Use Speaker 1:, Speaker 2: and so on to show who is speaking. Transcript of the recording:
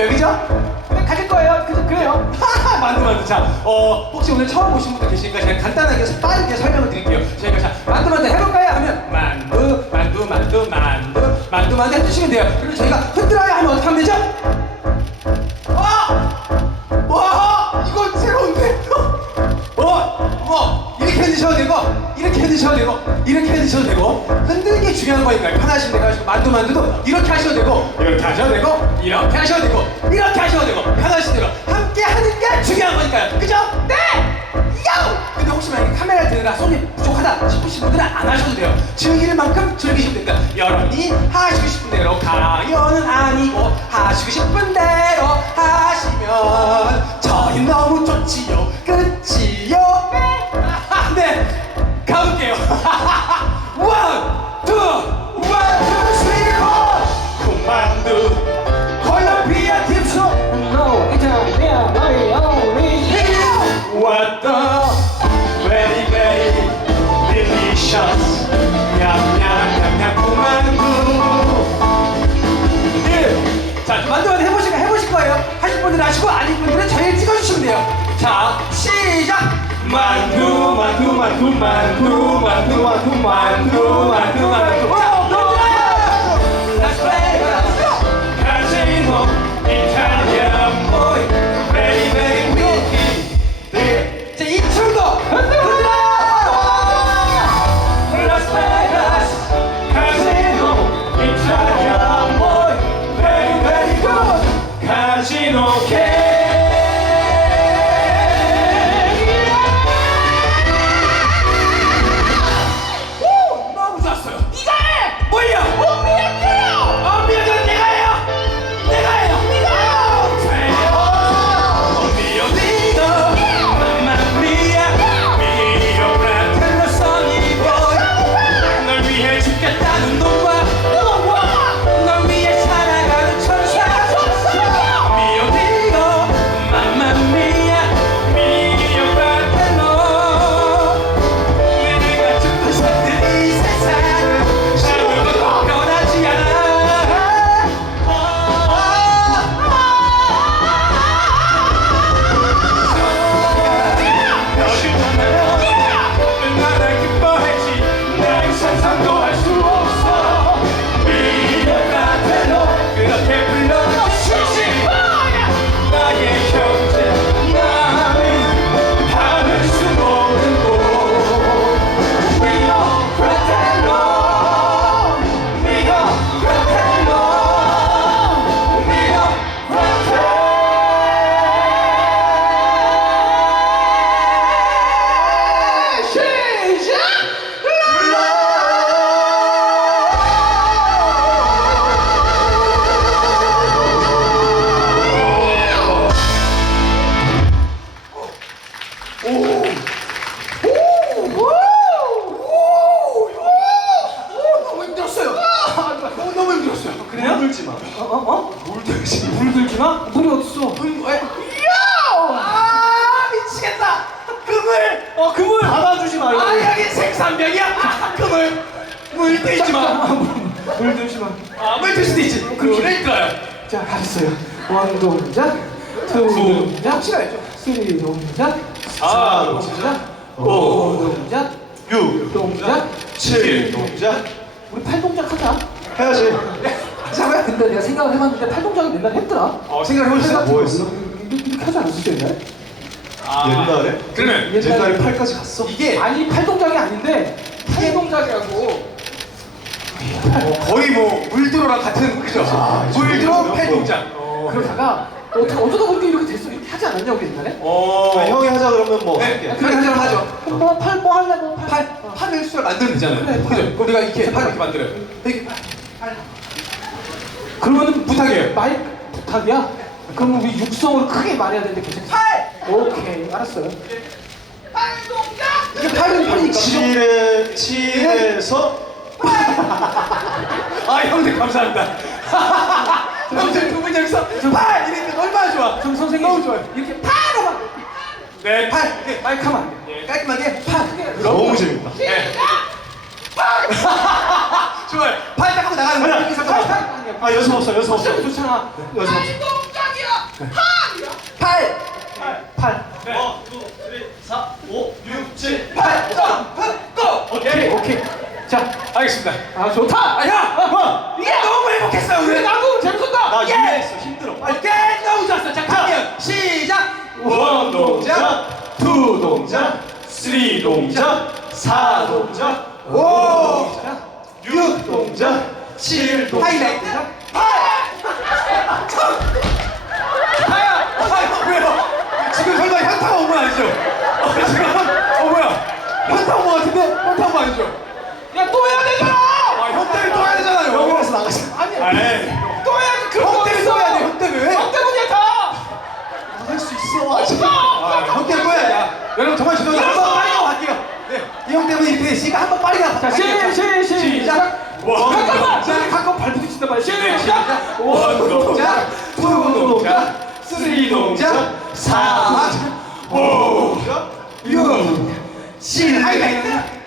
Speaker 1: 거예요 그죠? 네 가질 거예요 그죠? 그래요 만두 만두 자 어, 혹시 오늘 처음 오신 분들 계시니까 제가 간단하게 빠르게 설명을 드릴게요 저희가 자 만두 만두 해볼까요? 하면 만두 만두 만두 만두 만두 만두 해주시면 돼요 그리고 저희가 드셔도 되고 이렇게 해 드셔도 되고 이렇게 해 드셔도 되고 흔들기 중요한 거니까요 편하신 대로 하시고 만두 만두도 이렇게 하셔도 되고 이렇게 하셔도 되고 이렇게 하셔도 되고 이렇게 하셔도 되고 편하신 대로 함께 하는 게 중요한 거니까요 그죠? 네! 요! 근데 혹시 만약에 카메라 드느라 손이 부족하다 싶으신 분들은 안 하셔도 돼요 즐길 만큼 즐기시면 됩니다 여러분이 하시고 싶은 대로 가요는 아니고 하시고 싶은 대로 하시면 저희 너무 좋지요 끝 분들은 하시고 아닌 분들은 저희를 찍어주시면 돼요 자 시작 만두 만두 만두 만두 만두 만두 만두 만두 만두 Las しのけ 상상도 할 수 없어 어
Speaker 2: 그물 받아주지 마.
Speaker 1: 아 여기 생산병이야. 아, 그물. 물 들지 마.
Speaker 2: 물 들지 마.
Speaker 1: 아 물 들 수도 있지. 그러니까요.
Speaker 3: 자, 가셨어요. 원 동작, 투 동작. 쓰리 동작,
Speaker 2: 사
Speaker 3: 동작,
Speaker 2: 오.
Speaker 3: 오 동작,
Speaker 2: 육
Speaker 3: 동작.
Speaker 2: 칠 동작
Speaker 3: 우리 팔 동작 하자.
Speaker 2: 해야지.
Speaker 1: 잠깐.
Speaker 3: 근데 내가 생각을 해봤는데 팔 동작이 맨날 했더라.
Speaker 1: 어 생각해 보셨어요?
Speaker 2: 뭐 했어?
Speaker 3: 이렇게, 하지 않았을 옛날?
Speaker 2: 옛날에?
Speaker 1: 그러면
Speaker 2: 옛날에 팔까지 갔어?
Speaker 1: 이게
Speaker 3: 아니 팔 동작이 아닌데 팔 동작이라고.
Speaker 1: 어, 거의 뭐 물들어랑 같은 그죠?
Speaker 2: 아, 이
Speaker 1: 물들어
Speaker 2: 정도면
Speaker 1: 팬
Speaker 2: 뭐.
Speaker 1: 동작.
Speaker 3: 그러다가 어떻게 어쩌다 보니까 이렇게 됐어. 이렇게 하지 않았냐 우리 옛날에?
Speaker 1: 어.
Speaker 2: 아, 형이 하자 그러면 뭐
Speaker 1: 네. 그렇게 하자면 하죠.
Speaker 3: 한번 팔뭐 할래 뭐 팔.
Speaker 1: 팔, 팔을 수를 만들면 되잖아요.
Speaker 3: 그래,
Speaker 1: 그죠? 그럼 우리가 이렇게 팔 이렇게 만들어요. 이렇게 팔.
Speaker 3: 그러면은
Speaker 1: 부탁해요.
Speaker 3: 마이크 부탁이야? 그럼 우리 육성으로 크게 말해야 되는데 괜찮지?
Speaker 1: 팔!
Speaker 3: 오케이 알았어요
Speaker 1: 이게 팔은 팔이니까.
Speaker 2: 7에 7에서
Speaker 1: 아 형들 감사합니다. 형들 두분 여기서 팔 이러니까 얼마나 좋아.
Speaker 3: 그럼 선생님
Speaker 1: 너무 좋아요.
Speaker 3: 이렇게 팔로만
Speaker 1: 네 팔. 네,
Speaker 3: 마이크 하면 안 돼.
Speaker 1: 예, 깔끔하게 팔.
Speaker 2: 너무 재밌다.
Speaker 1: 네. 좋아요. 팔딱 하고 나가는 거야. 이렇게 잠깐만.
Speaker 2: 아 연습 없어 연습 없어.
Speaker 3: 좋잖아
Speaker 2: 연습 없어.
Speaker 1: 팔.
Speaker 3: 팔
Speaker 2: 1, 2, 3, 4, 5, 6, 7.
Speaker 1: 팔. 점프. 고.
Speaker 3: 오케이 오케이 자
Speaker 1: 알겠습니다.
Speaker 3: 아 좋다
Speaker 1: 아 형. 뭐? 이게 너무 행복했어요 우리.
Speaker 3: 나도 재밌었다
Speaker 2: 나
Speaker 1: 예.
Speaker 2: 유해했어 힘들어.
Speaker 1: 오케이 너무 좋았어. 자 갈게요. 시작.
Speaker 2: 원 동작, 투 동작, 쓰리 동작, 사 동작,
Speaker 1: 오.
Speaker 2: 육 동작, 칠 동작.
Speaker 1: 하이라이트. 팔. 하야. 아 왜요? 지금 설마 현타가 온 건 아니죠? 어, 지금 어 뭐야? 현타 온거 같은데 현타 온거 아니죠?
Speaker 3: 야 또 해야 되잖아
Speaker 1: 아, 형 때문에 또 해야 되잖아요.
Speaker 2: 영어에서 나가자.
Speaker 3: 아니야
Speaker 1: 에이.
Speaker 3: 또 해야지 그런
Speaker 1: 형
Speaker 3: 거
Speaker 1: 때문에 또 해야 돼. 형 때문에.
Speaker 3: 형 때문이야 다
Speaker 2: 할 수 있어. 아직.
Speaker 1: 아, 형 때문에 또 해야 돼. 야, 여러분 정말 죄송해요. 한번 빨리 가고 갈게요. 네. 때문에 이렇게 시가 한번 빨리 가고
Speaker 3: 자, 시, 시, 시, 시작.
Speaker 1: 원
Speaker 3: 잠깐만. 한번 발부딪힌단 말이야. 시작.
Speaker 1: 원 동작. 투 동작. 쓰리 동작. 사. 오. 육. 칠. 하이라이트.